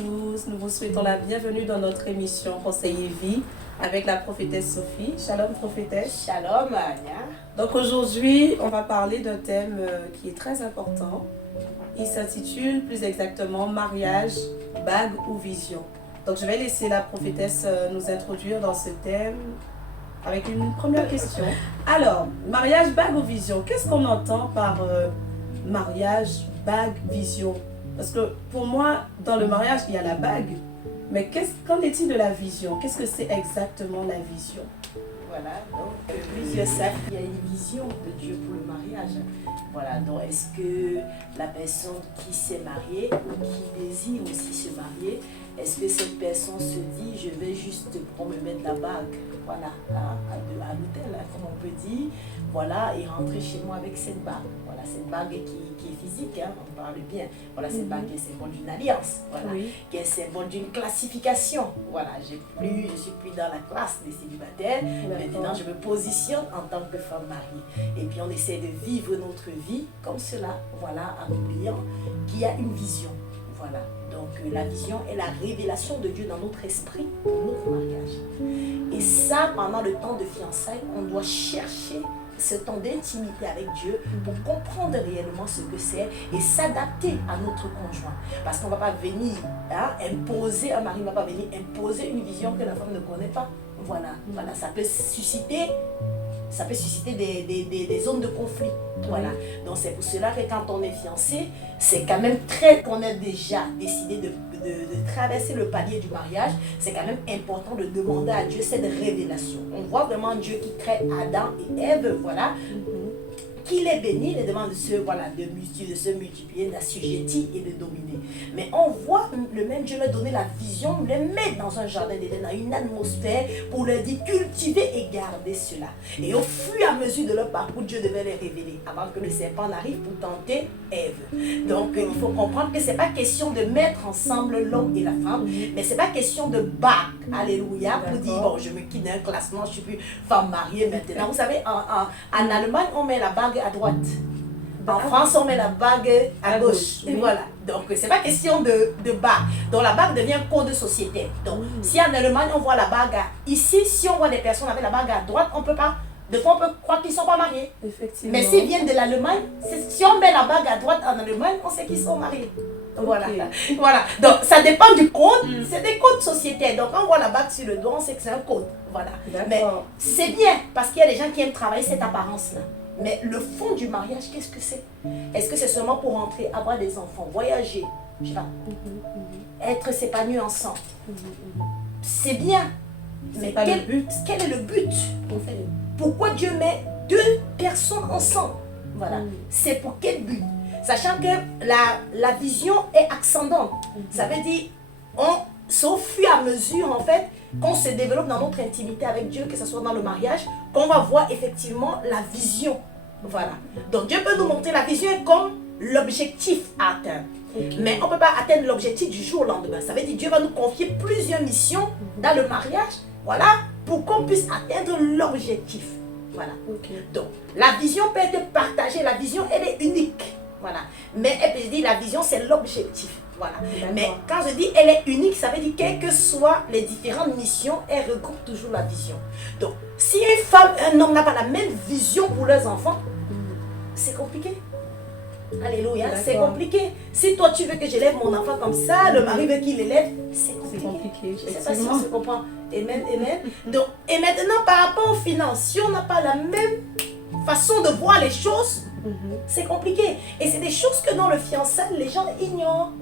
tous, nous vous souhaitons la bienvenue dans notre émission Conseiller Vie avec la prophétesse Sophie. Shalom prophétesse. Shalom Anya. Donc aujourd'hui, on va parler d'un thème qui est très important. Il s'intitule plus exactement mariage, bague ou vision. Donc je vais laisser la prophétesse nous introduire dans ce thème avec une première question. Alors, mariage, bague ou vision, qu'est-ce qu'on entend par mariage, bague, vision? Parce que pour moi, dans le mariage, il y a la bague. Mais qu'en est-il de la vision? Qu'est-ce que c'est exactement la vision? Voilà, donc plusieurs savent qu'il y a une vision de Dieu pour le mariage. Voilà, donc est-ce que la personne qui s'est mariée ou qui désire aussi se marier, est-ce que cette personne se dit je vais juste prendre me mettre la bague, voilà, à l'hôtel, comme on peut dire, voilà, et rentrer chez moi avec cette bague. Voilà, cette bague qui est physique, hein, on parle bien. Voilà, cette bague qui est symbole d'une alliance, voilà, oui, qui est symbole d'une classification. Voilà, je suis plus dans la classe des célibataires. Maintenant, je me positionne en tant que femme mariée. Et puis, on essaie de vivre notre vie comme cela, voilà, en oubliant qu'il y a une vision. Voilà, donc la vision est la révélation de Dieu dans notre esprit pour notre mariage. Et ça, pendant le temps de fiançailles, on doit chercher ce temps d'intimité avec Dieu pour comprendre réellement ce que c'est et s'adapter à notre conjoint. Parce qu'on ne va pas venir imposer, un mari ne va pas venir imposer une vision que la femme ne connaît pas. Voilà, voilà, ça peut susciter des zones de conflit. Voilà. Donc c'est pour cela que quand on est fiancé, c'est quand même qu'on a déjà décidé de traverser le palier du mariage, c'est quand même important de demander à Dieu cette révélation. On voit vraiment Dieu qui crée Adam et Ève, voilà, qu'il est béni, il demande de se multiplier, d'assujettir et de dominer. Mais on voit le même Dieu leur donner la vision, les mettre dans un jardin d'Éden, dans une atmosphère pour leur dire cultiver et garder cela. Et au fur et à mesure de leur parcours, Dieu devait les révéler avant que le serpent n'arrive pour tenter Ève. Donc il faut comprendre que ce n'est pas question de mettre ensemble l'homme et la femme, mais ce n'est pas question de bague, alléluia, pour dire bon, je me quitte d'un classement, je ne suis plus femme mariée maintenant. Vous savez, en Allemagne, on met la bague à droite. En France, on met la bague à gauche. Et voilà. Donc, ce n'est pas question de bague. Donc, la bague devient code sociétaire. Donc, si en Allemagne, on voit la bague ici, si on voit des personnes avec la bague à droite, on peut pas. Des fois, on peut croire qu'ils ne sont pas mariés. Effectivement. Mais s'ils viennent de l'Allemagne, si on met la bague à droite en Allemagne, on sait qu'ils sont mariés. Voilà. Okay. Voilà. Donc, ça dépend du code. C'est des codes sociétaires. Donc, quand on voit la bague sur le doigt, on sait que c'est un code. Voilà. Mais c'est bien parce qu'il y a des gens qui aiment travailler cette apparence-là. Mais le fond du mariage, qu'est-ce que c'est? Est-ce que c'est seulement pour rentrer, avoir des enfants, voyager, je sais pas, être s'épanouis ensemble? C'est bien. Mais quel est le but? Pourquoi Dieu met deux personnes ensemble? Voilà. C'est pour quel but? Sachant que la vision est ascendante. Ça veut dire, c'est au fur et à mesure, en fait, qu'on se développe dans notre intimité avec Dieu, que ce soit dans le mariage, qu'on va voir effectivement la vision. Voilà. Donc Dieu peut nous montrer la vision comme l'objectif à atteindre. Mais on ne peut pas atteindre l'objectif du jour au lendemain. Ça veut dire que Dieu va nous confier plusieurs missions dans le mariage, voilà, pour qu'on puisse atteindre l'objectif. Voilà. Donc la vision peut être partagée, la vision elle est unique. Voilà. Mais elle peut dire la vision c'est l'objectif. Voilà. Mais quand je dis elle est unique, ça veut dire quelles que soient les différentes missions, elle regroupe toujours la vision. Donc, si une femme, un homme n'a pas la même vision pour leurs enfants, c'est compliqué. Alléluia, c'est compliqué. Si toi tu veux que j'élève mon enfant comme ça, le mari veut qu'il l'élève, c'est compliqué. Je ne sais pas si on se comprend. Amen, amen. Donc, et maintenant par rapport aux finances, si on n'a pas la même façon de voir les choses, c'est compliqué. Et c'est des choses que dans le fiançailles, les gens ignorent.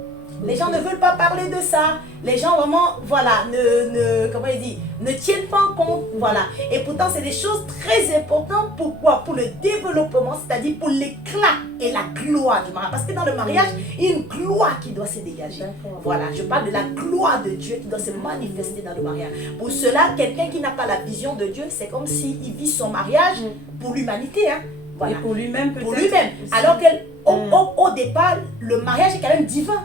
Les gens ne veulent pas parler de ça. Les gens vraiment, voilà, ne tiennent pas en compte. Voilà. Et pourtant, c'est des choses très importantes. Pourquoi? Pour le développement, c'est-à-dire pour l'éclat et la gloire du mariage. Parce que dans le mariage, il y a une gloire qui doit se dégager. Voilà, je parle de la gloire de Dieu qui doit se manifester dans le mariage. Pour cela, quelqu'un qui n'a pas la vision de Dieu, c'est comme s'il vit son mariage pour l'humanité. Hein. Voilà. Et pour lui-même peut-être. Pour lui-même. Alors qu'au départ, le mariage est quand même divin.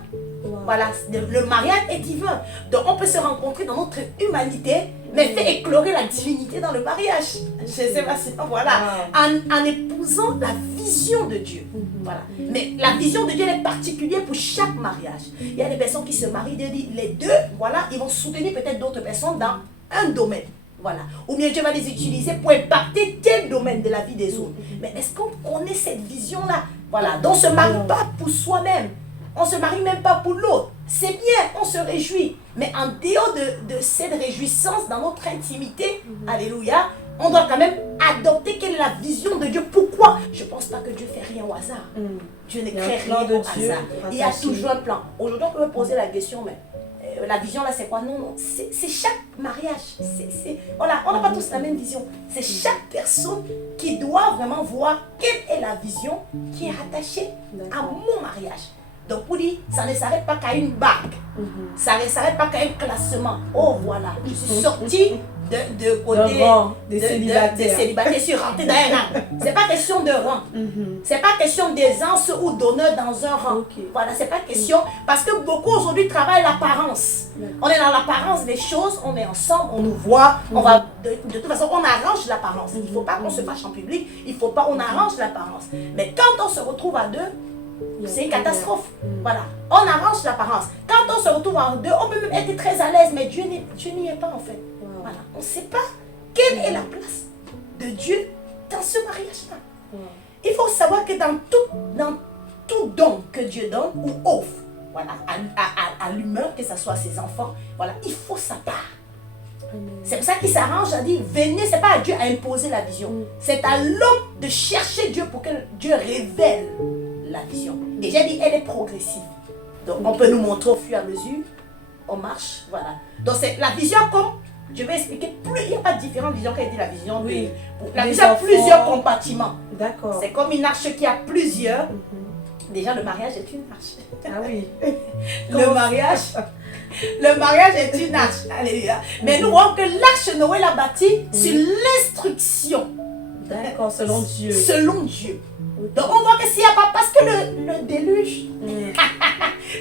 Voilà, le mariage est divin. Donc on peut se rencontrer dans notre humanité, mais faire éclore la divinité dans le mariage. Je sais pas si, voilà, en épousant la vision de Dieu. Voilà. Mais la vision de Dieu elle est particulière pour chaque mariage. Il y a des personnes qui se marient, les deux, voilà, ils vont soutenir peut-être d'autres personnes dans un domaine. Voilà. Ou bien Dieu va les utiliser pour impacter tel domaine de la vie des autres. Mais est-ce qu'on connaît cette vision-là? Voilà. Donc on ne se marie pas pour soi-même. On ne se marie même pas pour l'autre. C'est bien, on se réjouit. Mais en dehors de cette réjouissance dans notre intimité, alléluia, on doit quand même adopter quelle est la vision de Dieu. Pourquoi? Je ne pense pas que Dieu ne fait rien au hasard. Dieu ne crée rien au hasard. Il y a toujours un plan. Aujourd'hui, on peut me poser la question, mais la vision là, c'est quoi? Non, non, c'est chaque mariage. Voilà, on n'a pas tous la même vision. C'est chaque personne qui doit vraiment voir quelle est la vision qui est attachée à mon mariage. Donc pour dire, ça ne s'arrête pas qu'à une bague. Ça ne s'arrête pas qu'à un classement. Oh voilà, je suis sortie de côté des célibataires. Je suis rentrée dans un rang. C'est pas question de rang. C'est pas question d'aisance ou d'honneur dans un rang. Voilà, c'est pas question. Parce que beaucoup aujourd'hui travaillent l'apparence. On est dans l'apparence des choses, on est ensemble, on nous voit. On va, de toute façon, on arrange l'apparence. Il ne faut pas qu'on se fâche en public. Il faut pas, on arrange l'apparence. Mais quand on se retrouve à deux, c'est une catastrophe. Voilà. On arrange l'apparence. Quand on se retrouve en deux, on peut même être très à l'aise, mais Dieu n'y est pas en fait. Voilà. On ne sait pas quelle est la place de Dieu dans ce mariage-là. Il faut savoir que dans tout don que Dieu donne ou offre, voilà, à l'humain, que ce soit à ses enfants, voilà, il faut sa part. C'est pour ça qu'il s'arrange à dire, venez, c'est pas à Dieu à imposer la vision. C'est à l'homme de chercher Dieu pour que Dieu révèle la vision. Et j'ai dit, elle est progressive. Donc, on peut nous montrer au fur et à mesure. On marche, voilà. Donc, c'est la vision comme, je vais expliquer, il n'y a pas de différentes visions qui dit la vision. La vision a plusieurs compartiments. D'accord. C'est comme une arche qui a plusieurs. Déjà, le mariage est une arche. Ah oui. Le mariage est une arche. Alléluia. Mais nous voyons que l'arche Noé l'a bâtie sur l'instruction. D'accord, selon Dieu. Selon Dieu. Donc on voit que s'il n'y a pas, parce que le déluge,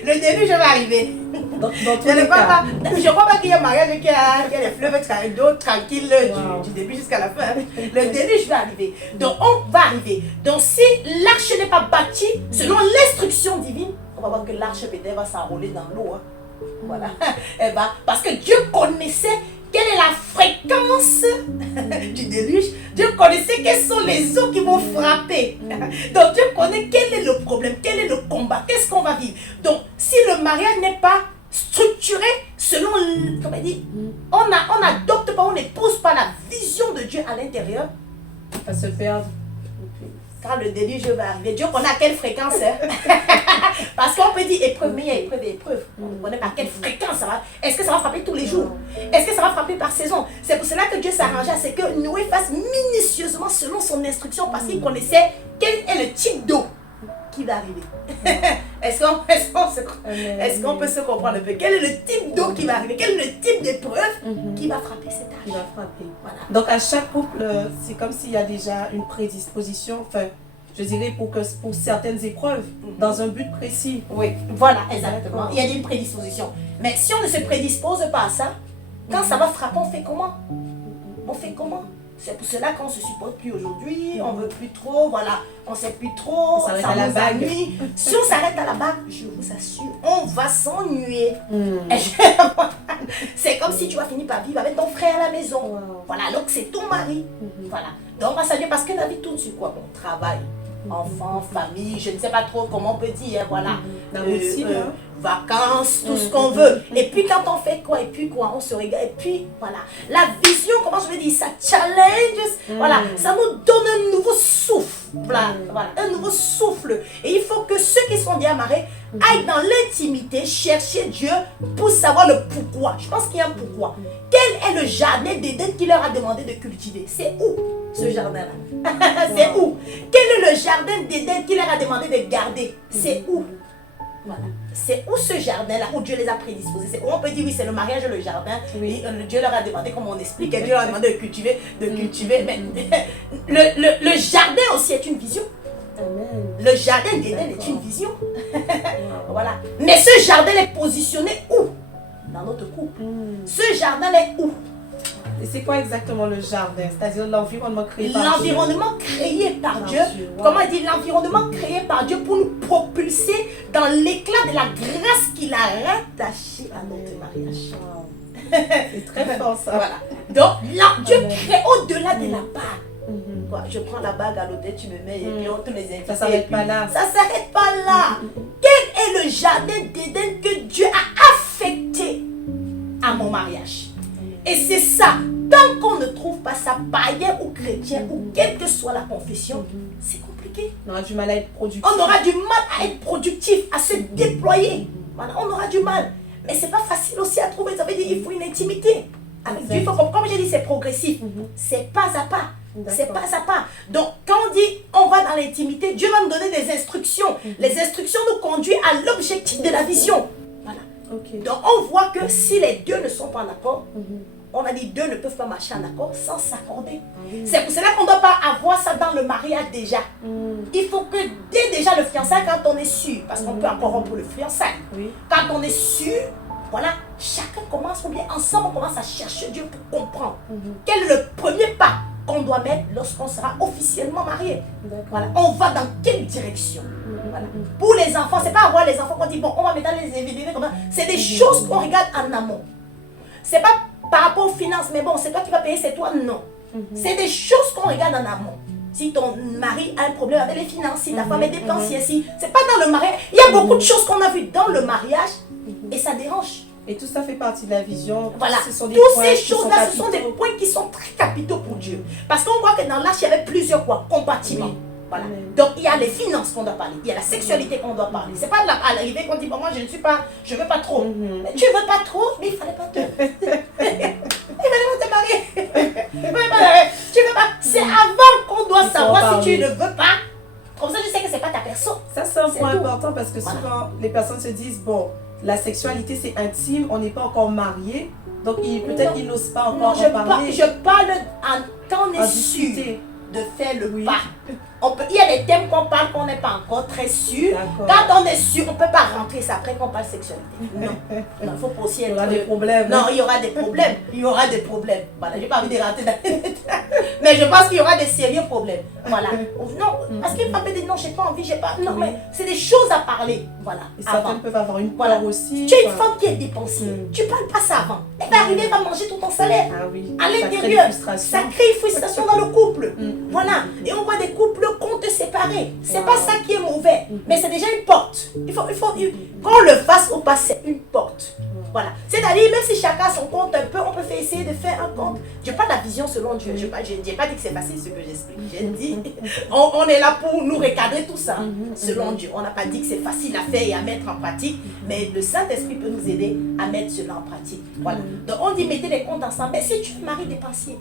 le déluge va arriver. Je ne crois pas qu'il y ait un mariage qui a les fleuves d'eau tranquille du début jusqu'à la fin. Le déluge va arriver. Donc on va arriver. Donc si l'arche n'est pas bâtie selon l'instruction divine, on va voir que l'arche peut-être va s'enrouler dans l'eau. Voilà. Parce que Dieu connaissait quelle est la fréquence du déluge. Dieu connaissait quelles sont les eaux qui vont frapper. Donc Dieu connaît quel est le problème, quel est le combat, qu'est-ce qu'on va vivre. Donc si le mariage n'est pas structuré selon, comment dire, on n'adopte pas, on n'épouse pas la vision de Dieu à l'intérieur, va se perdre. Quand le déluge va arriver, Dieu connaît à quelle fréquence. Parce qu'on peut dire épreuve, mais il y a épreuve et épreuve. On ne connaît pas à quelle fréquence ça va. Est-ce que ça va frapper tous les jours? Est-ce que ça va frapper par saison? C'est pour cela que Dieu s'est arrangé à ce que Noé fasse minutieusement selon son instruction, parce qu'il connaissait quel est le type d'eau qui va arriver. Est-ce qu'on peut se comprendre un peu? Quel est le type d'eau qui va arriver? Quel est le type d'épreuve qui va frapper cette âge? Qui va frapper. Voilà. Donc à chaque couple, c'est comme s'il y a déjà une prédisposition, enfin, je dirais pour certaines épreuves, dans un but précis. Oui, voilà, exactement. Il y a une prédisposition. Mais si on ne se prédispose pas à ça, quand ça va frapper, on fait comment? On fait comment? C'est pour cela qu'on ne se supporte plus aujourd'hui, on ne veut plus trop, voilà, on ne sait plus trop, ça nous ennuie. Si on s'arrête à la bague, je vous assure, on va s'ennuyer. C'est comme si tu vas finir par vivre avec ton frère à la maison. Voilà, donc c'est ton mari. Voilà, donc on va s'ennuyer parce que la vie tourne sur quoi? Bon, travail, enfants, famille, je ne sais pas trop comment on peut dire, voilà. Vacances, tout ce qu'on veut. Et puis quand on fait quoi, et puis quoi, on se regarde, et puis voilà. La vision, comment je veux dire, ça challenge, voilà, ça nous donne un nouveau souffle. Voilà, un nouveau souffle. Et il faut que ceux qui sont déjà mariés aillent dans l'intimité chercher Dieu pour savoir le pourquoi. Je pense qu'il y a un pourquoi. Quel est le jardin d'Éden qu'il leur a demandé de cultiver? C'est où ce jardin-là? C'est où? Quel est le jardin d'Éden qu'il leur a demandé de garder? C'est où? Voilà. C'est où ce jardin-là où Dieu les a prédisposés? C'est où on peut dire oui, c'est le mariage et le jardin. Oui. Et Dieu leur a demandé, comme on explique, Dieu leur a demandé de cultiver. Mais le jardin aussi est une vision. Amen. Le jardin d'Éden est une vision. Voilà. Mais ce jardin est positionné où? Dans notre couple. Ce jardin est où? Et c'est quoi exactement le jardin? C'est-à-dire l'environnement créé par Dieu? L'environnement créé par Dieu. Wow. Comment il dit? L'environnement créé par Dieu pour nous propulser dans l'éclat de la grâce qu'il a rattachée à notre mariage. Wow. C'est très fort ça. Voilà. Donc là, Dieu crée au-delà de la bague. Quoi, je prends la bague à l'hôtel, tu me mets et puis tous les invités. Ça s'arrête pas là. Ça s'arrête pas là. Quel est le jardin d'Éden que Dieu a affecté à mon mariage? Et c'est ça. Tant qu'on ne trouve pas ça, païen ou chrétien, ou quelle que soit la confession, c'est compliqué. On aura du mal à être productif. On aura du mal à être productif, à se déployer. Voilà, on aura du mal. Mais c'est pas facile aussi à trouver. Ça veut dire qu'il faut une intimité. Avec Dieu, comme j'ai dit, c'est progressif. C'est pas à pas. C'est pas à pas. Donc, quand on dit on va dans l'intimité, Dieu va nous donner des instructions. Les instructions nous conduisent à l'objectif de la vision. Voilà. Donc, on voit que si les deux ne sont pas en accord, on a dit deux ne peuvent pas marcher en accord sans s'accorder. C'est pour cela qu'on ne doit pas avoir ça dans le mariage déjà. Il faut que dès déjà le fiançailles, quand on est sûr, parce qu'on peut encore rompre le fiançailles, quand on est sûr, voilà, chacun commence, ou bien ensemble, on commence à chercher Dieu pour comprendre quel est le premier pas qu'on doit mettre lorsqu'on sera officiellement marié. Voilà, on va dans quelle direction? Voilà. Pour les enfants, c'est pas avoir les enfants qu'on dit, bon, on va mettre les invités comme ça. C'est des choses qu'on regarde en amont. C'est pas par rapport aux finances, mais bon, c'est toi qui vas payer, c'est toi, non. C'est des choses qu'on regarde en amont. Si ton mari a un problème avec les finances, si ta femme est dépensière, si c'est pas dans le mariage. Il y a beaucoup de choses qu'on a vues dans le mariage et ça dérange. Et tout ça fait partie de la vision. Voilà, Toutes ces choses-là, ce sont des points qui sont très capitaux pour Dieu. Parce qu'on voit que dans l'arche, il y avait plusieurs compartiments. Voilà. Donc il y a les finances qu'on doit parler, il y a la sexualité qu'on doit parler. C'est pas à l'arrivée qu'on dit, bon, moi je ne suis pas, je veux pas trop. Mais tu veux pas trop, mais il fallait pas te. Il fallait pas te marier. Tu veux pas. C'est avant qu'on doit savoir si tu ne veux pas. Comme ça, je sais que c'est pas ta personne. Ça, c'est un point important parce que souvent, les personnes se disent, bon, la sexualité c'est intime, on n'est pas encore marié, donc peut-être qu'ils n'osent pas encore en parler. Je parle quand on est sûr de faire le pas. Il y a des thèmes qu'on parle qu'on n'est pas encore très sûr. Quand on est sûr, on ne peut pas rentrer. C'est après qu'on parle sexualité. Non. Il faut pas aussi être... Il y aura des problèmes. Non, il y aura des problèmes. Il y aura des problèmes. Voilà, j'ai pas envie de rentrer dans les détails. Mais je pense qu'il y aura des sérieux problèmes. Voilà. Non, parce qu'il peut dire non, j'ai pas envie, j'ai pas... Non, mais c'est des choses à parler. Voilà. Et certaines peuvent avoir une peur aussi. Tu es une femme qui est dépensière. Tu parles pas ça avant. Elle va arriver, elle va manger tout ton salaire. Ah oui. À l'intérieur. Ça crée une frustration dans le couple. Voilà. Et on voit des couples compte séparés. C'est pas ça qui est mauvais, mais c'est déjà une porte. Qu'on le fasse ou pas, c'est une porte. Voilà. C'est-à-dire, même si chacun a son compte un peu, on peut essayer de faire un compte. Je n'ai pas la vision selon Dieu. Je n'ai pas dit que c'est facile ce que j'explique. J'ai dit, on est là pour nous recadrer tout ça, selon Dieu. On n'a pas dit que c'est facile à faire et à mettre en pratique, mais le Saint-Esprit peut nous aider à mettre cela en pratique. Voilà. Donc, on dit, mettez les comptes ensemble. Mais si tu es mari dépensier,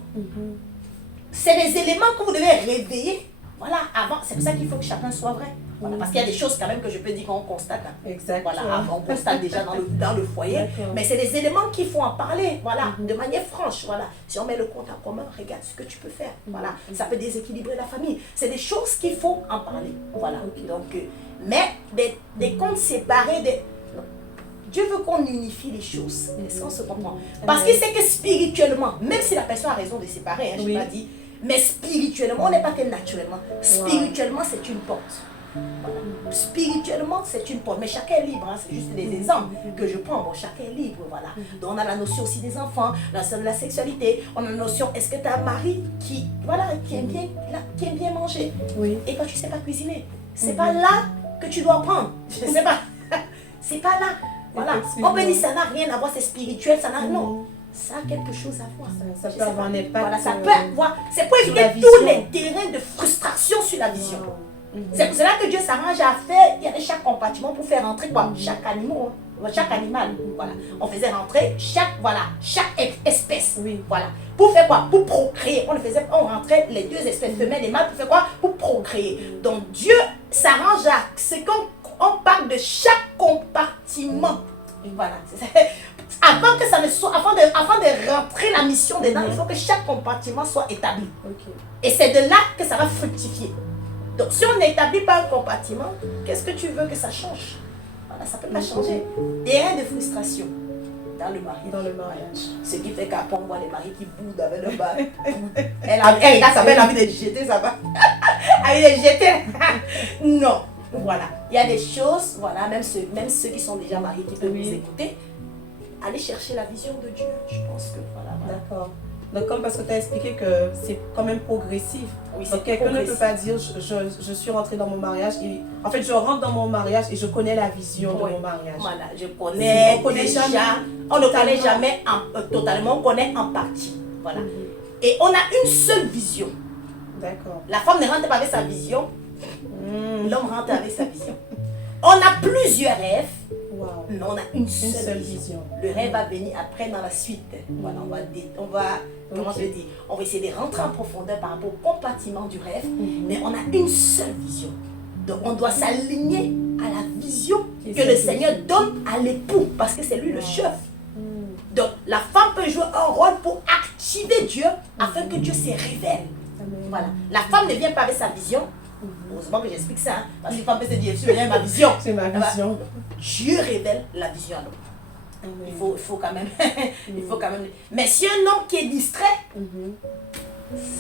c'est les éléments que vous devez réveiller. Voilà, avant, c'est pour ça qu'il faut que chacun soit vrai. Voilà, parce qu'il y a des choses quand même que je peux dire qu'on constate. Exactement. Voilà, on constate déjà dans le foyer. Mais c'est des éléments qu'il faut en parler, voilà, de manière franche. Voilà. Si on met le compte en commun, regarde ce que tu peux faire. Voilà. Ça peut déséquilibrer la famille. C'est des choses qu'il faut en parler. Voilà. Donc, mais des comptes séparés, Dieu veut qu'on unifie les choses. Est-ce qu'on se comprend? Parce qu'il sait que spirituellement, même si la personne a raison de séparer, je n'ai pas dit, mais spirituellement, on n'est pas que naturellement. Spirituellement, c'est une porte. Voilà. Spirituellement, c'est une porte. Mais chacun est libre. Hein. C'est juste des exemples que je prends. Bon, chacun est libre. Voilà. Donc, on a la notion aussi des enfants, la notion de la sexualité. On a la notion, est-ce que tu as un mari qui aime bien manger? Oui. Et quand tu ne sais pas cuisiner, c'est pas là que tu dois apprendre. Je ne sais pas. C'est pas là. Voilà. On peut dire ça n'a rien à voir, c'est spirituel. Ça n'a non. Ça a quelque chose à voir. Ça peut avoir un impact. Voilà, ça peut avoir. C'est pour éviter tous les terrains de frustration sur la vision. C'est pour cela que Dieu s'arrange à faire, il y avait chaque compartiment pour faire rentrer quoi? Chaque animal. Voilà. On faisait rentrer chaque espèce. Oui. Voilà. Pour faire quoi? Pour procréer. On rentrait les deux espèces, femelles et mâles, pour faire quoi? Pour procréer. Donc Dieu s'arrange à ce qu'on parle de chaque compartiment. Voilà. Avant que ça ne soit, avant de rentrer la mission dedans, il faut que chaque compartiment soit établi. Et c'est de là que ça va fructifier. Donc si on n'établit pas un compartiment, qu'est-ce que tu veux que ça change? Voilà, ça ne peut pas changer. Terrain de frustration. dans le mariage. Dans le mariage. Ce qui fait qu'après, on voit les maris qui boudent avec le bas. Elle regarde sa belle, elle a envie de jeter ça va. Elle a envie de jeter. Non. Voilà. Il y a des choses, voilà, même ceux qui sont déjà mariés qui peuvent nous écouter, aller chercher la vision de Dieu. Je pense que voilà. D'accord. Donc, comme parce que tu as expliqué que c'est quand même progressif. Oui, donc, quelqu'un ne peut pas dire je suis rentrée dans mon mariage. Et, en fait, je rentre dans mon mariage et je connais la vision de mon mariage. Voilà, je connais. On connaît déjà, jamais. On ne connaît jamais totalement, on connaît en partie. Voilà. Et on a une seule vision. D'accord. La femme ne rentre pas avec sa vision. L'homme rentre avec sa vision. On a plusieurs rêves. Wow. Mais on a une seule vision. Le rêve va venir après dans la suite. Voilà, comment je vais dire, on va essayer de rentrer en profondeur par rapport au compartiment du rêve, mais on a une seule vision. Donc on doit s'aligner à la vision que le Seigneur donne à l'époux, parce que c'est lui le chef. Donc la femme peut jouer un rôle pour activer Dieu afin que Dieu se révèle. Voilà. La femme ne vient pas avec sa vision. Heureusement que j'explique ça, hein, parce qu'une femme peut se dire, je viens ma vision. C'est ma vision. Dieu révèle la vision à l'homme. Il faut quand même. Il faut quand même. Mais si un homme qui est distrait,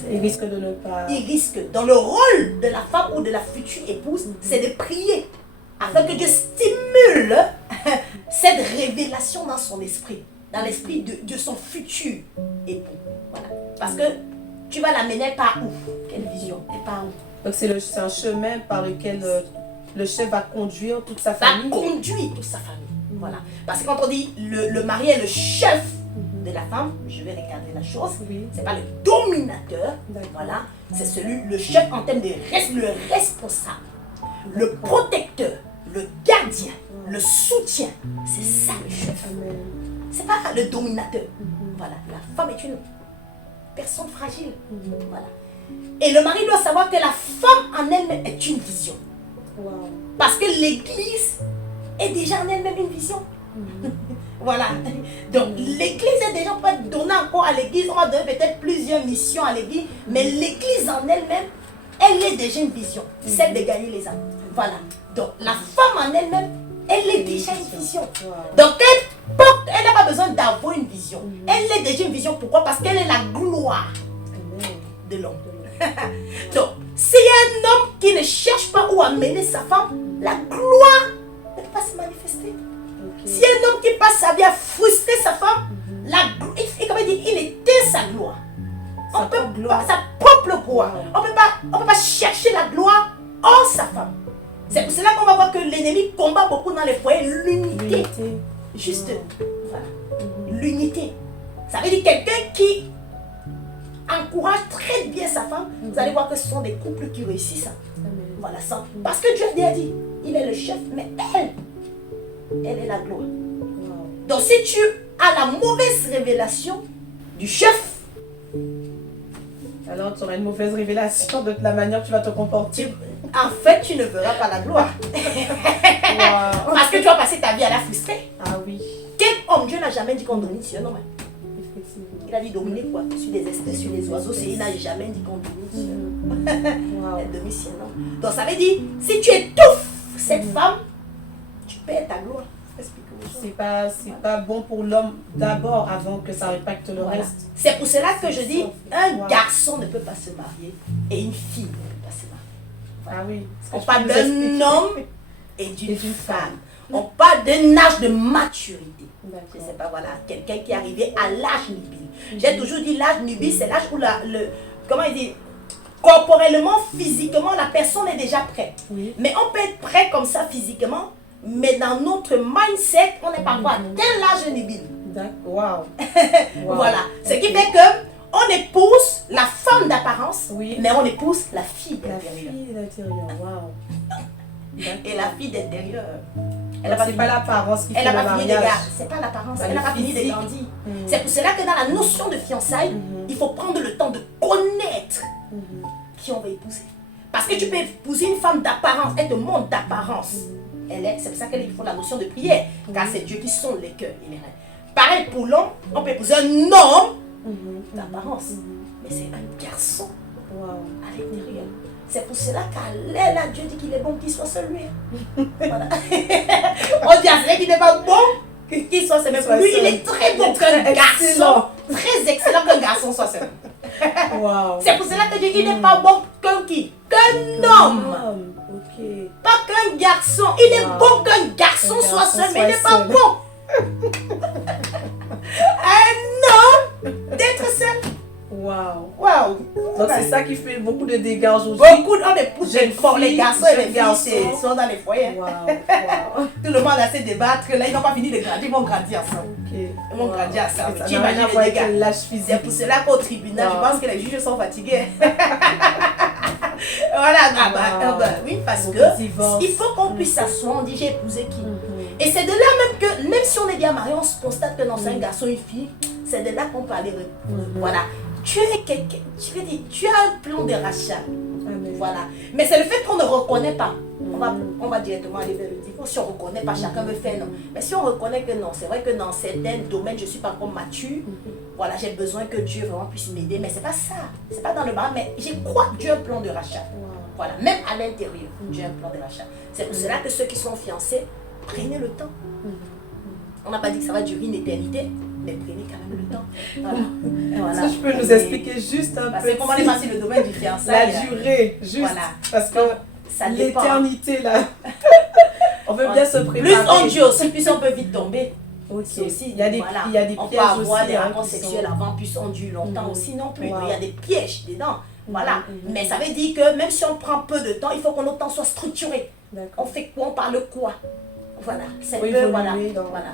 il risque de ne pas. Il risque. Dans le rôle de la femme ou de la future épouse, c'est de prier afin que Dieu stimule cette révélation dans son esprit, dans l'esprit de son futur époux. Voilà. Parce que tu vas l'amener par où? Quelle vision? Et par où? Donc c'est un chemin par lequel le chef va conduire toute sa famille. Va conduire toute sa famille. Voilà. Parce que quand on dit le mari est le chef de la femme, je vais regarder la chose. C'est pas le dominateur. Voilà. C'est le chef en termes de le responsable, le protecteur, le gardien, le soutien. C'est ça le chef. C'est pas le dominateur. Voilà. La femme est une personne fragile. Voilà. Et le mari doit savoir que la femme en elle-même est une vision. Wow. Parce que l'église est déjà en elle-même une vision. Voilà. Donc l'église est déjà, on peut donner encore à l'église, on va donner peut-être plusieurs missions à l'église, mais l'église en elle-même, elle est déjà une vision, celle de gagner les âmes. Voilà. Donc la femme en elle-même, elle est déjà une vision. Donc elle n'a pas besoin d'avoir une vision. Elle est déjà une vision. Pourquoi? Parce qu'elle est la gloire de l'homme. Donc, s'il y a un homme qui ne cherche pas où amener sa femme, la gloire ne peut pas se manifester. S'il y a un homme qui passe sa vie à frustrer sa femme, il éteint sa gloire. Sa propre gloire. On peut pas chercher la gloire en sa femme. C'est pour cela qu'on va voir que l'ennemi combat beaucoup dans les foyers l'unité. Juste, voilà. L'unité. Ça veut dire quelqu'un qui encourage très bien sa femme, vous allez voir que ce sont des couples qui réussissent. Voilà ça. Parce que Dieu a dit, il est le chef, mais elle est la gloire. Donc si tu as la mauvaise révélation du chef, alors tu auras une mauvaise révélation de la manière que tu vas te comporter. En fait, tu ne verras pas la gloire. Parce que tu vas passer ta vie à la frustrer. Ah oui. Quel homme, Dieu n'a jamais dit qu'on domine sur un homme. Il a dit dominer quoi? Sur les espèces, sur les oiseaux. Il n'a jamais dit qu'on domine sur un homme. Elle domine sur un homme. Donc ça veut dire, si tu étouffes cette femme, tu perds ta gloire. C'est pas bon pour l'homme d'abord avant que ça impacte le reste. C'est pour cela que je dis, un garçon ne peut pas se marier et une fille ne peut pas se marier. Ah oui. On parle d'un homme et d'une femme. On parle d'un âge de maturité. Je ne sais pas, voilà, quelqu'un qui est arrivé à l'âge nubile. J'ai toujours dit l'âge nubile, c'est l'âge où comment il dit, corporellement, physiquement, la personne est déjà prête. Mais on peut être prêt comme ça physiquement, mais dans notre mindset, on n'est pas encore à tel âge nubile. Wow. Voilà. Ce qui fait que on épouse la femme d'apparence, mais on épouse la fille d'intérieur. Et la fille d'intérieur, c'est pas l'apparence qui fait le mariage. C'est pas l'apparence, elle n'a pas fini de grandir. C'est pour cela que dans la notion de fiançailles, il faut prendre le temps de connaître qui on va épouser. Parce que tu peux épouser une femme d'apparence, elle te montre d'apparence. C'est pour ça qu'il faut la notion de prière, car c'est Dieu qui sonde les cœurs et les reins. Pareil pour l'homme, on peut épouser un homme d'apparence, mais c'est un garçon à l'intérieur. C'est pour cela qu'à l'aile, Dieu dit qu'il est bon qu'il soit seul lui. Voilà. On dit à celui qui n'est pas bon qu'il soit semaine. Pour lui, il est très bon qu'un garçon. Très excellent qu'un garçon soit semaine. Wow. C'est pour cela que je dis qu'il n'est pas bon qu'un qui? Qu'un homme. Ok. Pas qu'un garçon. Il est bon qu'un garçon soit seul, mais il n'est pas bon. Un homme d'être seul. Wow. Waouh. Donc c'est ça qui fait beaucoup de dégâts aujourd'hui. Beaucoup d'hommes épousent Jeunes pour les filles, garçons et les jeunes filles garçons. sont dans les foyers. Wow. Wow. Tout le monde a se débattre. Là, ils n'ont pas fini de grandir. Ils vont grandir ensemble. Ok. Ils vont grandir ensemble. Ça Tu n'a rien imagines à les voir avec dégâts. l'âge physique. C'est pour cela qu'au tribunal, Wow. je pense que les juges sont fatigués. Voilà, Wow. oui, parce Beaucoup que de divorces. il faut qu'on puisse s'asseoir, on dit j'ai épousé qui. Mhm. Et c'est de là même que, même si on est bien marié, on se constate que non, c'est un garçon, une fille, c'est de là qu'on peut aller. Voilà. Tu es quelqu'un, tu as un plan de rachat. Amen. Voilà. Mais c'est le fait qu'on ne reconnaît pas. On va directement aller vers le divorce. Si on ne reconnaît pas, chacun veut faire non. Mais si on reconnaît que non, c'est vrai que dans certains domaines, je ne suis pas encore mature. Voilà, j'ai besoin que Dieu vraiment puisse m'aider. Mais ce n'est pas ça. Ce n'est pas dans le bas. Mais je crois que Dieu a un plan de rachat. Wow. Voilà, même à l'intérieur, Dieu a un plan de rachat. C'est pour cela que ceux qui sont fiancés, prenez le temps. On n'a pas dit que ça va durer une éternité, mais prenez quand même le temps. Voilà. Est-ce que je peux nous expliquer juste un Parce peu que comment on est passé le domaine du fiançailles. la durée, juste Voilà. parce que Ça dépend. l'éternité là, on veut bien se préparer. Plus on dure aussi, plus on peut vite tomber. Ok. C'est aussi, Il y a des, voilà. il y a des On peut pièges avoir aussi. des hein, rapports qui sexuels sont- avant, plus on dure longtemps aussi non plus. Wow. Il y a des pièges dedans. Voilà. Mais ça veut dire que même si on prend peu de temps, il faut que notre temps soit structuré. D'accord. On fait quoi? On parle quoi? Voilà. C'est Oui, peu, évoluer voilà. dans- Voilà.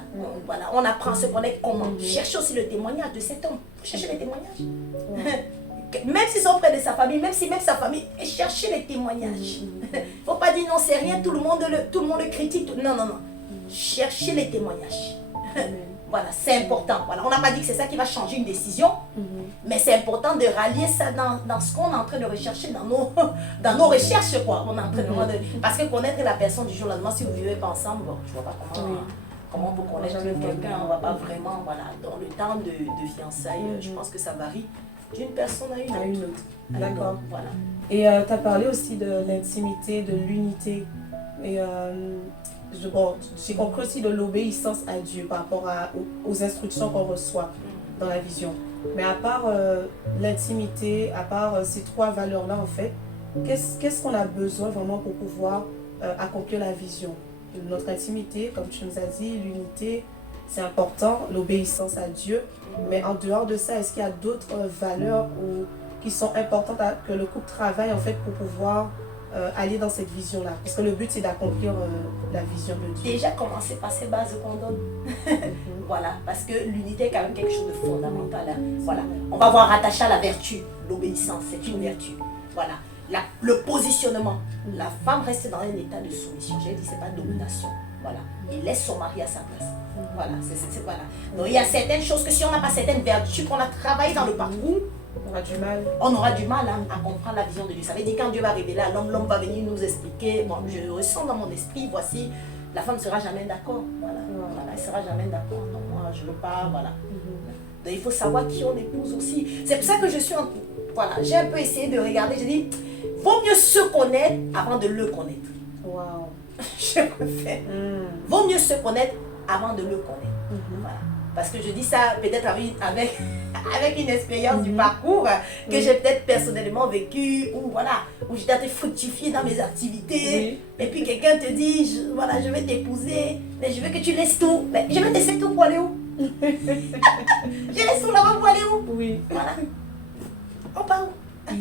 Voilà. On apprend à se connaître comment. Chercher aussi le témoignage de cet homme. Chercher les témoignages. Même s'ils sont près de sa famille, même si même sa famille, chercher les témoignages. Faut pas dire non, c'est rien, tout le monde le critique. Non, non, non. Chercher les témoignages. Voilà, c'est important. Voilà. On n'a pas dit que c'est ça qui va changer une décision, mais c'est important de rallier ça dans ce qu'on est en train de rechercher, dans nos recherches, quoi. On est en train de, parce que connaître la personne du jour au lendemain, si vous ne vivez pas ensemble, bon, je ne vois pas comment vous connaître quelqu'un, on ne va pas vraiment, voilà. Dans le temps de fiançailles, je pense que ça varie d'une personne à une autre. À une autre. D'accord. Voilà. Et tu as parlé aussi de l'intimité, de l'unité. Et j'ai compris aussi de l'obéissance à Dieu par rapport aux instructions qu'on reçoit dans la vision. Mais à part l'intimité, à part ces trois valeurs-là, en fait, qu'est-ce qu'on a besoin vraiment pour pouvoir accomplir la vision? Notre intimité, comme tu nous as dit, l'unité, c'est important, l'obéissance à Dieu. Mais en dehors de ça, est-ce qu'il y a d'autres valeurs qui sont importantes que le couple travaille en fait pour pouvoir aller dans cette vision-là? Parce que le but, c'est d'accomplir la vision de Dieu. Déjà, commencer par ces bases qu'on donne. Voilà, parce que l'unité est quand même quelque chose de fondamental. Hein. Voilà. On va voir rattaché à la vertu. L'obéissance, c'est une vertu. Voilà. Le positionnement. La femme reste dans un état de soumission. J'ai dit, c'est pas domination. Voilà. Il laisse son mari à sa place. Voilà. Voilà. Donc, il y a certaines choses que si on n'a pas certaines vertus qu'on a travaillées dans le parcours, On aura du mal. on aura du mal à comprendre la vision de Dieu. Ça veut dire quand Dieu va révéler à l'homme, l'homme va venir nous expliquer. Bon, je le ressens dans mon esprit, voici, la femme ne sera jamais d'accord. Voilà. Voilà, elle ne sera jamais d'accord. Donc moi, je ne veux pas, voilà. Donc il faut savoir qui on épouse aussi. C'est pour ça que je suis voilà, j'ai un peu essayé de regarder. J'ai dit, vaut mieux se connaître avant de le connaître. Wow. Je préfère. Vaut mieux se connaître avant de le connaître. Voilà. Parce que je dis ça peut-être avec une expérience du parcours que j'ai peut-être personnellement vécu, ou voilà, où j'étais été fructifiée dans mes activités. Et puis quelqu'un te dit, voilà, je vais t'épouser, mais je veux que tu laisses tout. Mais je vais te laisser tout pour aller où? Je laisse tout là-bas pour aller où? Oui. Voilà. On part où?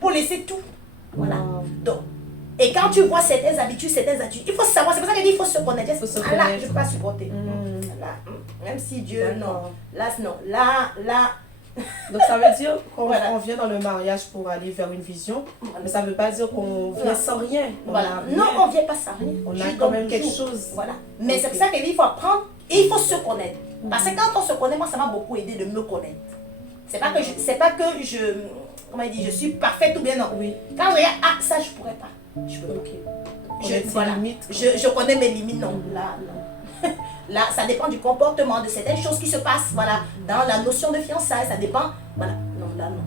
Pour laisser tout. Voilà. Donc, et quand tu vois certaines habitudes, il faut savoir, c'est pour ça que je dis il faut se connaître. Faut se Là, connaître. je ne peux pas supporter. Là, même si Dieu, non. Là, non. Là. Donc ça veut dire qu'on Voilà. on vient dans le mariage pour aller vers une vision, mais ça ne veut pas dire qu'on vient Non. sans rien. Voilà. a rien. Non, on ne vient pas sans rien. On Je a donne quand même quelque toujours. chose. Voilà. Mais c'est Ok. pour ça qu'il faut apprendre et il faut se connaître. Parce que quand on se connaît, moi, ça m'a beaucoup aidé de me connaître. C'est pas que je, comment il dit, je suis parfaite ou bien non. Oui. Quand je regarde, ah, ça, je ne pourrais pas. Je peux pas. Ok. Je, Connaître ses voilà. limites. Je connais mes limites, non. Là, non. Là, ça dépend du comportement, de certaines choses qui se passent, voilà. Dans la notion de fiançailles, ça dépend. Voilà. Non, là, non.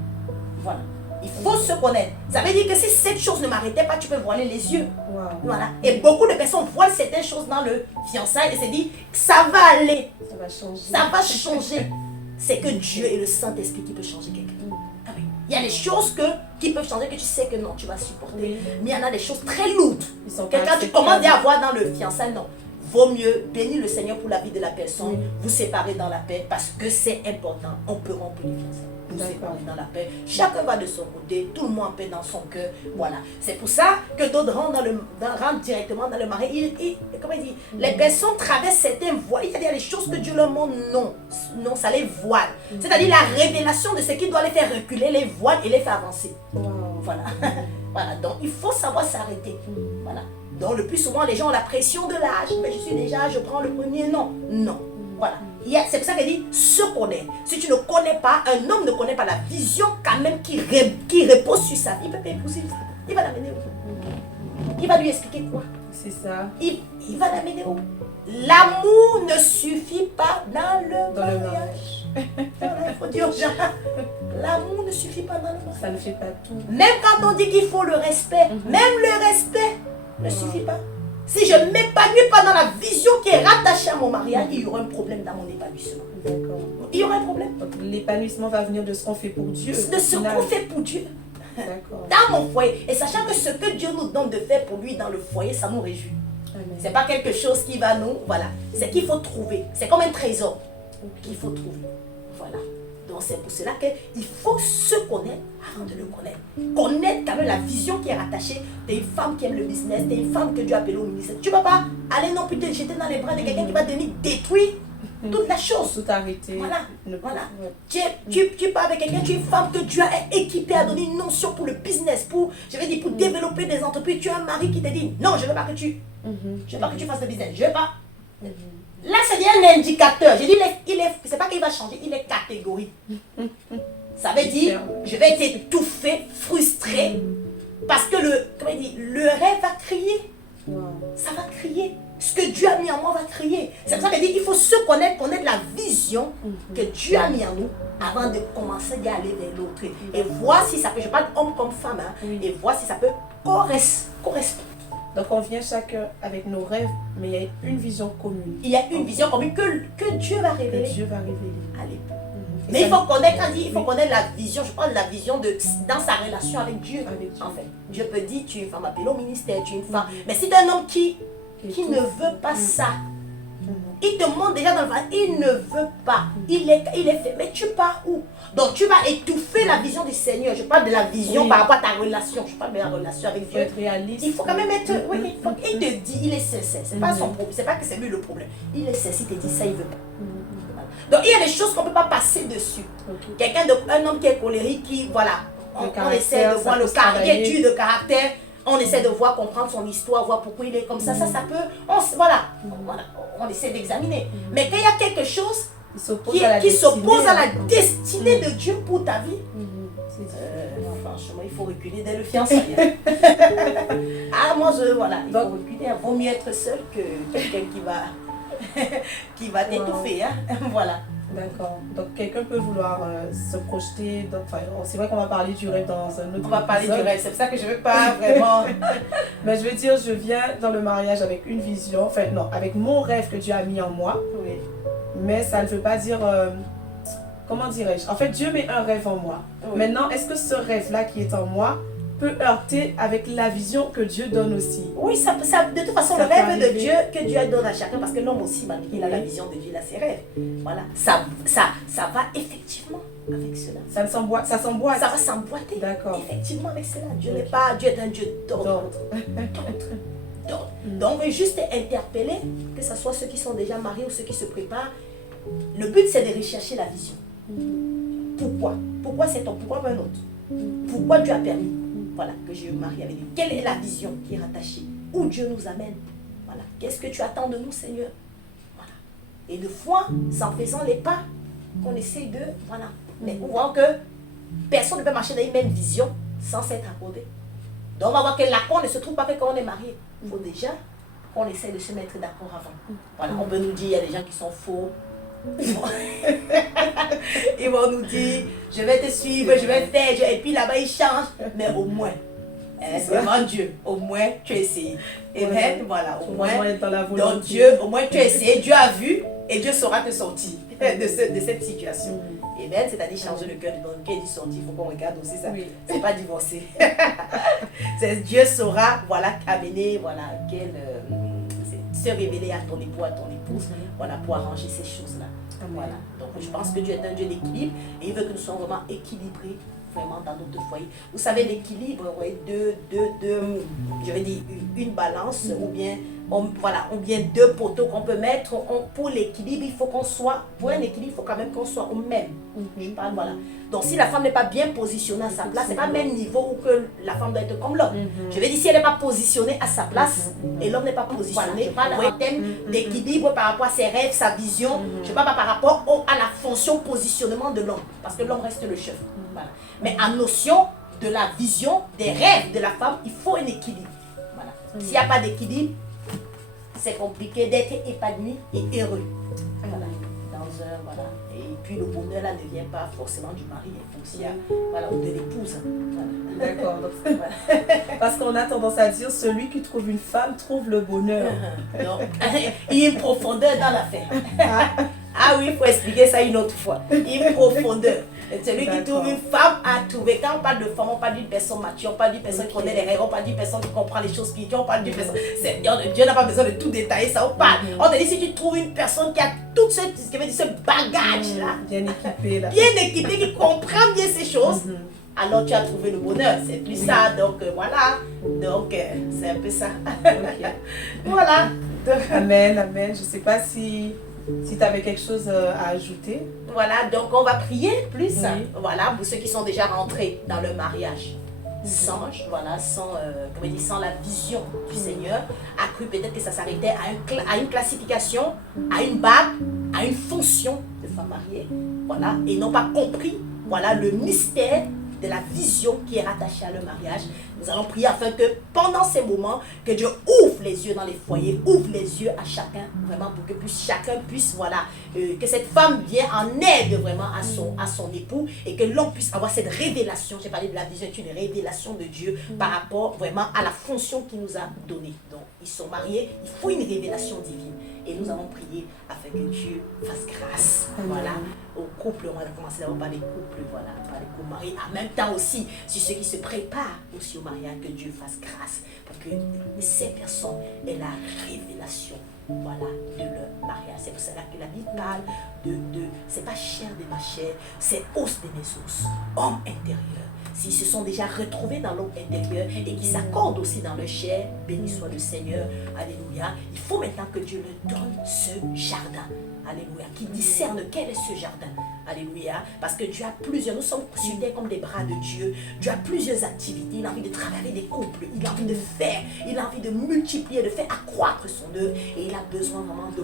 Voilà. Il faut se connaître. Ça veut dire que si cette chose ne m'arrêtait pas, tu peux voiler les yeux. Wow. Voilà. Et beaucoup de personnes voient certaines choses dans le fiançailles et se disent, ça va aller, Ça va changer. ça va changer. C'est que Dieu et le Saint-Esprit qui peut changer quelqu'un. Ah oui. Il y a des choses qui peuvent changer que tu sais que non, tu vas supporter. Oui. Mais il y en a des choses très lourdes. Ils sont Que pas quand tu commences acceptables. à voir dans le fiançailles, non. Vaut mieux bénir le Seigneur pour la vie de la personne, Oui. vous séparer dans la paix parce que c'est important. On peut rompre les fiançailles. Vous D'accord. séparer dans la paix. Chacun va de son côté, tout le monde en paix dans son cœur. Voilà. C'est pour ça que d'autres rentrent directement dans le mariage. Comment il dit? Les personnes traversent certains voiles. Il y a des choses que Dieu leur montre, non. Non, ça les voile. C'est-à-dire la révélation de ce qui doit les faire reculer, les voile et les faire avancer. Wow. Voilà. Voilà. Donc il faut savoir s'arrêter. Voilà. Donc le plus souvent les gens ont la pression de l'âge. Mais je suis déjà, je prends le premier. Non. Non. Voilà. C'est pour ça qu'elle dit se connaître. Si tu ne connais pas, un homme ne connaît pas la vision quand même qui repose sur sa vie. Il peut pas épouser. Il va l'amener où? Il va lui expliquer quoi? C'est ça. Il va l'amener où? L'amour ne suffit pas dans le Dans le mariage. Voilà, il faut dire aux gens, l'amour ne suffit pas dans le mariage. Ça ne fait pas tout. Même quand on dit qu'il faut le respect, même le respect ne suffit pas. Si je ne m'épanouis pas dans la vision qui est rattachée à mon mariage, il y aura un problème dans mon épanouissement. D'accord. Il y aura un problème. Donc l'épanouissement va venir de ce qu'on fait pour Dieu. De au ce final. qu'on fait pour Dieu. D'accord. Dans mon foyer. Et sachant que ce que Dieu nous donne de faire pour lui dans le foyer, ça nous réjouit. Amen. C'est pas quelque chose qui va nous... Voilà. C'est qu'il faut trouver. C'est comme un trésor qu'il faut trouver. Voilà. Donc c'est pour cela qu'il faut se connaître avant de le connaître. Connaître quand même la vision qui est rattachée. Tu es une femme qui aime le business, tu es une femme que Dieu a appelée au ministère. Tu ne vas pas aller non plus te jeter dans les bras de quelqu'un qui va venir détruire toute la chose. Tout arrêter. Voilà. Ne- Voilà. Ouais. Tu pars avec quelqu'un, tu es une femme que Dieu a équipée à donner une notion pour le business, pour développer des entreprises. Tu as un mari qui te dit non, je ne veux pas que tu fasses le business. Je ne veux pas. Là, c'est un indicateur. Je dis, c'est pas qu'il va changer, il est catégorique. Ça veut dire, je vais être étouffé, frustré, parce que le rêve va crier. Wow. Ça va crier. Ce que Dieu a mis en moi va crier. C'est pour ça qu'elle dit qu'il faut se connaître la vision que Dieu a mis en nous avant de commencer à aller vers l'autre. Et voir si ça peut, je parle homme comme femme, hein, Oui. et voir si ça peut correspondre. Donc on vient chacun avec nos rêves, mais il y a une vision commune Il y a une vision commune que Dieu va que révéler Dieu va révéler. à l'époque. Et Mais ça- il faut connaître, quand il faut connaître la vision, je parle de la vision dans sa relation avec Dieu. Avec Dieu. En fait, Dieu peut dire, tu es une femme appelée au ministère, tu es une femme. Mais si tu es un homme qui ne veut pas ça, il te montre déjà dans le ventre, il ne veut pas, il est fait. Mais tu pars où? Donc tu vas étouffer la vision du Seigneur. Je parle de la vision Oui. par rapport à ta relation. Je parle de la relation avec Il faut Dieu. être réaliste. Il faut quand même être. Oui, il te dit, il est sincère. C'est pas son problème. C'est pas que c'est lui le problème. Il est sincère. Il te dit ça, il veut pas. Voilà. Donc il y a des choses qu'on ne peut pas passer dessus. Ok. Un homme qui est colérique, qui, voilà, on caractère, essaie de ça voir peut le se caractère, travailler. de caractère, on essaie de voir, comprendre son histoire, voir pourquoi il est comme ça, ça peut, voilà, on essaie d'examiner. Mais quand il y a quelque chose Il s'oppose qui à la s'oppose à la destinée. destinée de Dieu pour ta vie, C'est franchement, il faut reculer dès le fiançailles. Ah, moi, voilà, il faut reculer. Il vaut mieux être seul que quelqu'un qui va t'étouffer. Hein? Voilà. D'accord. Donc quelqu'un peut vouloir se projeter. Enfin, c'est vrai qu'on va parler du rêve dans un autre On va parler du épisode. rêve. C'est pour ça que je ne veux pas vraiment. Mais je veux dire, je viens dans le mariage avec une vision. Enfin, non, avec mon rêve que Dieu a mis en moi. Oui. Mais ça ne veut pas dire... comment dirais-je? En fait, Dieu met un rêve en moi. Oui. Maintenant, est-ce que ce rêve-là qui est en moi peut heurter avec la vision que Dieu donne aussi? Oui, de toute façon, Ça le peut rêve de arriver. Dieu que Dieu donne à chacun, parce que l'homme aussi, malgré qu'il a la vision de Dieu, il a ses rêves. Voilà. Ça va effectivement avec cela. Ça s'emboîte. Ça va s'emboîter. D'accord. Effectivement avec cela. Dieu est un Dieu d'ordre. D'ordre. Donc, on veut juste interpeller, que ce soit ceux qui sont déjà mariés ou ceux qui se préparent. Le but, c'est de rechercher la vision. Pourquoi? Pourquoi cet homme? Pourquoi pas un autre? Pourquoi Dieu a permis, voilà, que je me marie avec lui? Quelle est la vision qui est rattachée? Où Dieu nous amène? Voilà. Qu'est-ce que tu attends de nous, Seigneur? Voilà. Et de foi, c'est en faisant les pas qu'on essaye de... Voilà. Mais on voit que personne ne peut marcher dans une même vision sans s'être accordé. Donc on va voir que l'accord ne se trouve pas que quand on est marié. Il faut déjà qu'on essaie de se mettre d'accord avant. Voilà. On peut nous dire, il y a des gens qui sont faux. Ils vont nous dire, je vais te suivre, je vais faire, et puis là-bas ils changent. Mais au moins, devant Dieu, au moins tu as essayé. Amen. Voilà, au moins. Donc Dieu, au moins tu as essayé, Dieu a vu et Dieu saura te sortir de cette situation. Amen. C'est-à-dire changer le cœur du monde. Quand il dit sortir, il faut qu'on regarde aussi ça. Oui. C'est pas divorcer. Dieu saura, voilà, amener, voilà, se révéler à ton époux, à ton épouse, voilà, pour arranger ces choses-là. Voilà. Donc je pense que Dieu est un Dieu d'équilibre et il veut que nous soyons vraiment équilibrés vraiment dans notre foyer. Vous savez, l'équilibre, ouais, je vais dire une balance ou bien deux poteaux qu'on peut mettre. Pour l'équilibre, il faut qu'on soit, pour un équilibre, il faut quand même qu'on soit au même. Je parle, voilà. Donc si la femme n'est pas bien positionnée à sa place, c'est pas le même niveau où que la femme doit être comme l'homme. Je vais dire, si elle n'est pas positionnée à sa place et l'homme n'est pas positionné, je parle en termes d'équilibre par rapport à ses rêves, sa vision, je parle pas par rapport à la fonction positionnement de l'homme, parce que l'homme reste le chef. Voilà. Mais en notion de la vision, des rêves de la femme, il faut un équilibre. Voilà. S'il n'y a pas d'équilibre, c'est compliqué d'être épanoui et heureux. Voilà. Voilà. Et puis le bonheur là ne vient pas forcément du mari, mais aussi ou de l'épouse. Voilà. D'accord. Voilà. Parce qu'on a tendance à dire celui qui trouve une femme trouve le bonheur. Non. Il y a une profondeur dans l'affaire. Ah oui, il faut expliquer ça une autre fois. Il y a une profondeur. Celui qui trouve une femme a trouvé. Quand on parle de femme, on parle d'une personne mature, on parle d'une personne qui connaît les règles, on parle d'une personne qui comprend les choses spirituelles, on parle d'une personne. Dieu n'a pas besoin de tout détailler, ça on parle. On te dit, si tu trouves une personne qui a tout ce bagage-là, bien équipé, qui comprend bien ces choses, alors tu as trouvé le bonheur. C'est plus ça, donc voilà. Donc c'est un peu ça. Voilà. Amen, amen. Je ne sais pas si tu avais quelque chose à ajouter. Voilà, donc on va prier plus. Voilà, pour ceux qui sont déjà rentrés dans le mariage. Sans la vision du Seigneur, a cru peut-être que ça s'arrêtait à une classification, à une bague, à une fonction de femme mariée. Voilà, et n'ont pas compris, voilà, le mystère de la vision qui est rattachée à le mariage. Nous allons prier afin que pendant ces moments, que Dieu ouvre les yeux dans les foyers, ouvre les yeux à chacun, vraiment pour que chacun puisse, que cette femme vienne en aide vraiment à son époux et que l'homme puisse avoir cette révélation. J'ai parlé de la vision, c'est une révélation de Dieu par rapport vraiment à la fonction qu'il nous a donnée. Donc, ils sont mariés, il faut une révélation divine. Et nous allons prier afin que Dieu fasse grâce. Voilà. Au couple, on va commencer d'abord par les couples, voilà, par les couples mariés. En même temps aussi, sur ceux qui se préparent aussi au mariage, que Dieu fasse grâce. Pour que ces personnes aient la révélation, voilà, de leur mariage. C'est pour cela que la Bible parle c'est pas chair de ma chair, c'est os de mes os, homme intérieur. S'ils se sont déjà retrouvés dans l'homme intérieur et qui s'accordent aussi dans leur chair, béni soit le Seigneur, alléluia. Il faut maintenant que Dieu leur donne ce jardin, alléluia, qui discerne quel est ce jardin, alléluia, parce que Dieu a plusieurs, nous sommes considérés comme des bras de Dieu. Dieu a plusieurs activités, il a envie de travailler des couples, il a envie de faire, il a envie de multiplier, de faire accroître son œuvre, et il a besoin vraiment de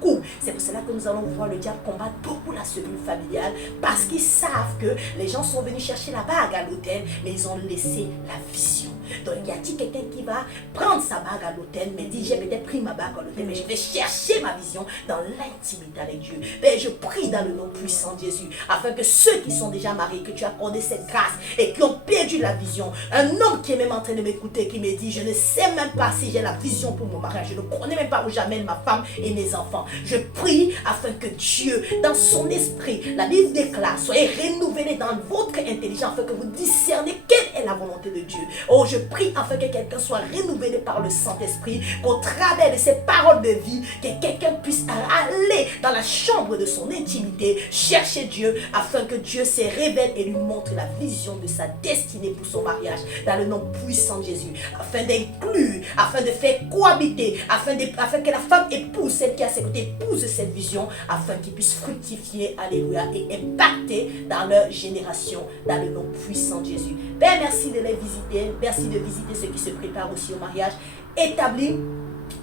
coups. C'est pour cela que nous allons voir le diable combattre beaucoup la cellule familiale, parce qu'ils savent que les gens sont venus chercher la bague à l'hôtel, mais ils ont laissé la vision. Donc y a-t-il quelqu'un qui va prendre sa bague à l'hôtel, mais dit j'ai peut-être pris ma bague à l'hôtel, mais je vais chercher ma vision dans l'intimité avec Dieu. Mais je prie dans le nom puissant de Jésus, afin que ceux qui sont déjà mariés, que tu as accordé cette grâce et qui ont perdu la vision, un homme qui est même en train de m'écouter, qui me dit je ne sais même pas si j'ai la vision pour mon mariage, je ne connais même pas où j'amène ma femme et mes enfants. Je prie afin que Dieu, dans son esprit, la Bible déclare, soyez renouvelés dans votre intelligence, afin que vous discernez quelle est la volonté de Dieu. Oh, je prie afin que quelqu'un soit renouvelé par le Saint-Esprit, qu'au travers de ces paroles de vie, que quelqu'un puisse aller dans la chambre de son intimité, chercher Dieu, afin que Dieu se révèle et lui montre la vision de sa destinée pour son mariage, dans le nom puissant de Jésus, afin d'inclure, afin de faire cohabiter, afin que la femme épouse celle qui est à ses côtés, épouse cette vision, afin qu'ils puissent fructifier, alléluia, et impacter dans leur génération, dans le nom puissant de Jésus. Père, merci de les visiter, merci de visiter ceux qui se préparent aussi au mariage. Établis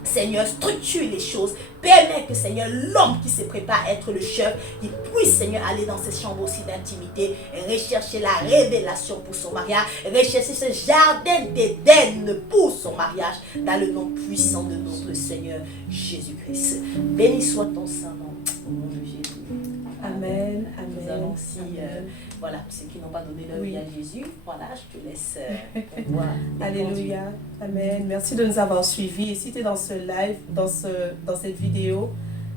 Seigneur, structure les choses. Permets que, Seigneur, l'homme qui se prépare à être le chef, il puisse, Seigneur, aller dans ses chambres aussi d'intimité, rechercher la révélation pour son mariage, rechercher ce jardin d'Éden pour son mariage, dans le nom puissant de notre Seigneur Jésus-Christ. Béni soit ton Saint-Nom, au nom de Jésus. Amen, Nous amen. allons aussi, voilà, ceux qui n'ont pas donné leur vie à Jésus, voilà, je te laisse voir. Alléluia, amen. Merci de nous avoir suivis. Et si tu es dans ce live, dans cette vidéo,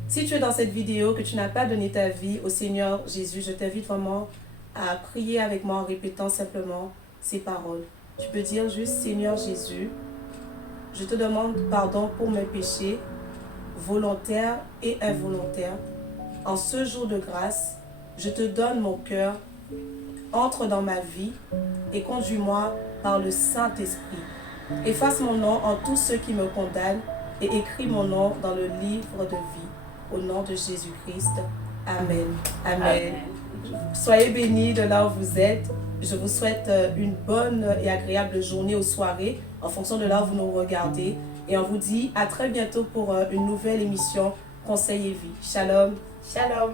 si tu es dans cette vidéo, que tu n'as pas donné ta vie au Seigneur Jésus, je t'invite vraiment à prier avec moi en répétant simplement ces paroles. Tu peux dire juste, Seigneur Jésus, je te demande pardon pour mes péchés, volontaires et involontaires. En ce jour de grâce, je te donne mon cœur, entre dans ma vie et conduis-moi par le Saint-Esprit. Efface mon nom en tous ceux qui me condamnent et écris mon nom dans le livre de vie. Au nom de Jésus-Christ. Amen. Amen. Amen. Soyez bénis de là où vous êtes. Je vous souhaite une bonne et agréable journée ou soirée en fonction de là où vous nous regardez. Et on vous dit à très bientôt pour une nouvelle émission Conseil et Vie. Shalom. Shalom.